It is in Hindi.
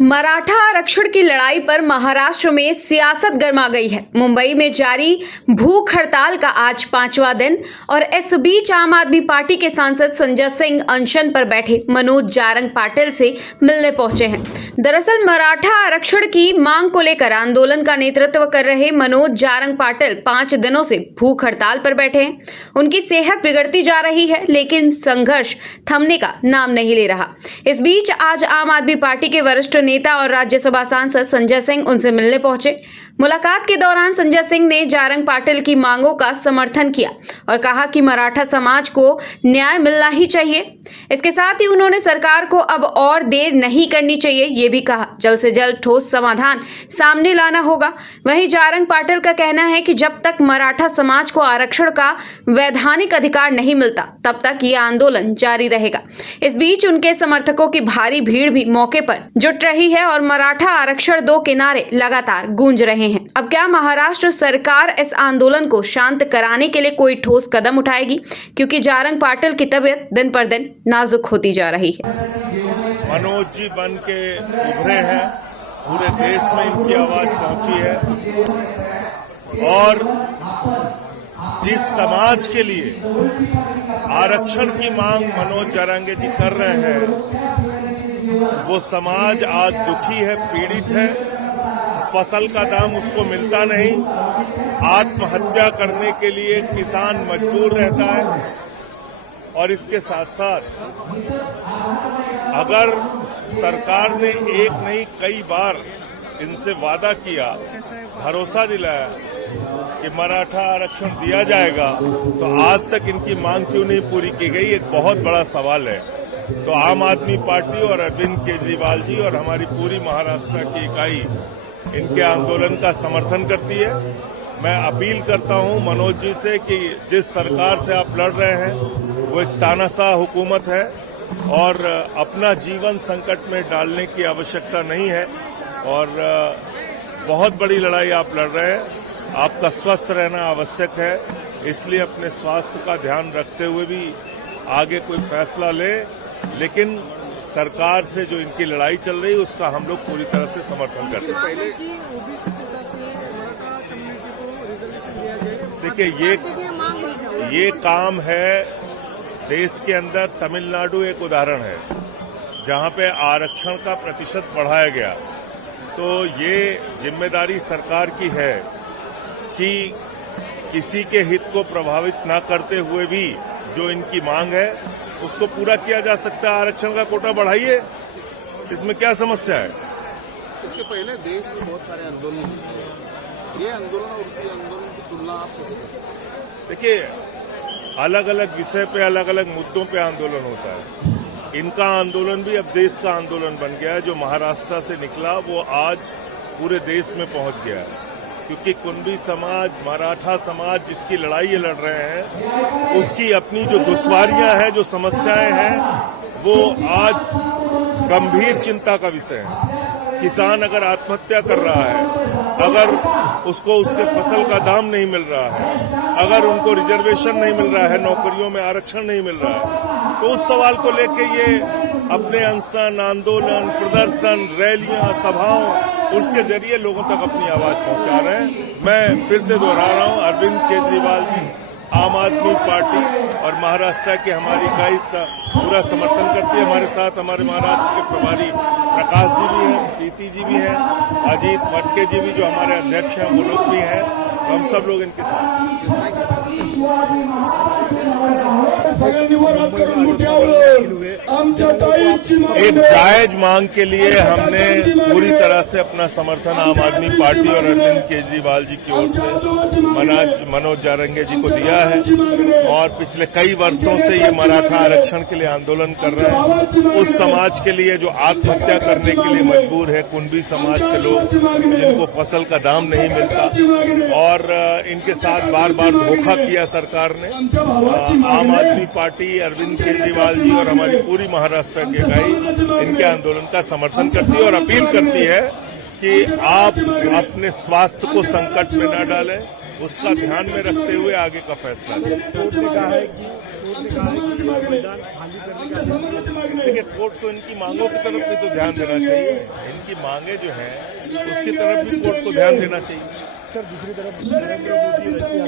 मराठा आरक्षण की लड़ाई पर महाराष्ट्र में सियासत गर्मा गई है। मुंबई में जारी भूख हड़ताल का आज 5वां दिन और इस बीच आम आदमी पार्टी के सांसद संजय सिंह अनशन पर बैठे मनोज जारंग पाटिल से मिलने पहुंचे हैं। दरअसल मराठा आरक्षण की मांग को लेकर आंदोलन का नेतृत्व कर रहे मनोज जारंग पाटिल 5 दिनों से भूख हड़ताल पर बैठे हैं। उनकी सेहत बिगड़ती जा रही है, लेकिन संघर्ष थमने का नाम नहीं ले रहा। इस बीच आज आम आदमी पार्टी के वरिष्ठ नेता और राज्यसभा सांसद संजय सिंह उनसे मिलने पहुंचे। मुलाकात के दौरान संजय सिंह ने जारंग पाटिल की मांगों का समर्थन किया और कहा कि मराठा समाज को न्याय मिलना ही चाहिए। इसके साथ ही उन्होंने सरकार को अब और देर नहीं करनी चाहिए, ये भी कहा। जल्द से जल्द ठोस समाधान सामने लाना होगा। वहीं जारंग पाटिल का कहना है कि जब तक मराठा समाज को आरक्षण का वैधानिक अधिकार नहीं मिलता, तब तक ये आंदोलन जारी रहेगा। इस बीच उनके समर्थकों की भारी भीड़ भी मौके पर जुट रही है और मराठा आरक्षण 2 के नारे लगातार गूंज रहे हैं। अब क्या महाराष्ट्र सरकार इस आंदोलन को शांत कराने के लिए कोई ठोस कदम उठाएगी? क्योंकि जारंग पाटिल की तबीयत दिन पर दिन नाजुक होती जा रही है। मनोज जी बन के उभरे हैं, पूरे देश में इनकी आवाज पहुंची है और जिस समाज के लिए आरक्षण की मांग मनोज जारंगे जी कर रहे हैं, वो समाज आज दुखी है, पीड़ित है। फसल का दाम उसको मिलता नहीं, आत्महत्या करने के लिए किसान मजबूर रहता है। और इसके साथ साथ अगर सरकार ने एक नहीं कई बार इनसे वादा किया, भरोसा दिलाया कि मराठा आरक्षण दिया जाएगा, तो आज तक इनकी मांग क्यों नहीं पूरी की गई, एक बहुत बड़ा सवाल है। तो आम आदमी पार्टी और अरविंद केजरीवाल जी और हमारी पूरी महाराष्ट्र की इकाई इनके आंदोलन का समर्थन करती है। मैं अपील करता हूं मनोज जी से कि जिस सरकार से आप लड़ रहे हैं वो एक तानाशाह हुकूमत है और अपना जीवन संकट में डालने की आवश्यकता नहीं है और बहुत बड़ी लड़ाई आप लड़ रहे हैं। आपका स्वस्थ रहना आवश्यक है, इसलिए अपने स्वास्थ्य का ध्यान रखते हुए भी आगे कोई फैसला ले, लेकिन सरकार से जो इनकी लड़ाई चल रही है उसका हम लोग पूरी तरह से समर्थन करते हैं। देखिए, ये काम है देश के अंदर। तमिलनाडु एक उदाहरण है जहां पे आरक्षण का प्रतिशत बढ़ाया गया। तो ये जिम्मेदारी सरकार की है कि किसी के हित को प्रभावित न करते हुए भी जो इनकी मांग है उसको पूरा किया जा सकता है। आरक्षण का कोटा बढ़ाइए, इसमें क्या समस्या है? इसके पहले देश में बहुत सारे आंदोलन हुए। ये आंदोलन और उसके आंदोलन की तुलना आप कैसे करते हैं? देखिए, अलग अलग विषय पे अलग अलग मुद्दों पे आंदोलन होता है। इनका आंदोलन भी अब देश का आंदोलन बन गया है। जो महाराष्ट्र से निकला वो आज पूरे देश में पहुंच गया है, क्योंकि कुणबी समाज, मराठा समाज जिसकी लड़ाई ये लड़ रहे हैं, उसकी अपनी जो दुश्वारियां हैं, जो समस्याएं हैं, वो आज गंभीर चिंता का विषय है। किसान अगर आत्महत्या कर रहा है, अगर उसको उसके फसल का दाम नहीं मिल रहा है, अगर उनको रिजर्वेशन नहीं मिल रहा है, नौकरियों में आरक्षण नहीं मिल रहा है, तो उस सवाल को लेके ये अपने अनशन, आंदोलन, प्रदर्शन, रैलियां, सभाओं, उसके जरिए लोगों तक अपनी आवाज पहुंचा रहे हैं। मैं फिर से दोहरा रहा हूं, अरविंद केजरीवाल जी, आम आदमी पार्टी और महाराष्ट्र की हमारी इकाई इसका पूरा समर्थन करती है। हमारे साथ हमारे महाराष्ट्र के प्रभारी प्रकाश जी भी हैं, प्रीति जी भी हैं, अजीत मटके जी भी जो हमारे अध्यक्ष हैं वो लोग भी हैं। हम सब लोग इनके साथ। एक जायज मांग के लिए हमने पूरी तरह से अपना समर्थन आम आदमी पार्टी और अरविंद केजरीवाल जी की ओर से मनोज जारंगे जी को दिया है और पिछले कई वर्षों से ये मराठा आरक्षण के लिए आंदोलन कर रहे हैं। उस समाज के लिए जो आत्महत्या करने के लिए मजबूर है, कुणबी समाज के लोग जिनको फसल का दाम नहीं मिलता और इनके साथ बार बार धोखा किया सरकार ने। आम आदमी पार्टी, अरविंद केजरीवाल जी और हमारी पूरी महाराष्ट्र की इकाई इनके आंदोलन का समर्थन करती है और अपील करती है कि आप अपने स्वास्थ्य को संकट में न डालें, उसका ध्यान में रखते हुए आगे का फैसला लें। कोर्ट ने कहा है कि मैदान खाली करने का देखिए, कोर्ट को इनकी मांगों की तरफ भी तो ध्यान देना चाहिए। इनकी मांगे जो हैं उसकी तरफ भी कोर्ट को ध्यान देना चाहिए। सर दूसरी तरफ नरेंद्र मोदी रशिया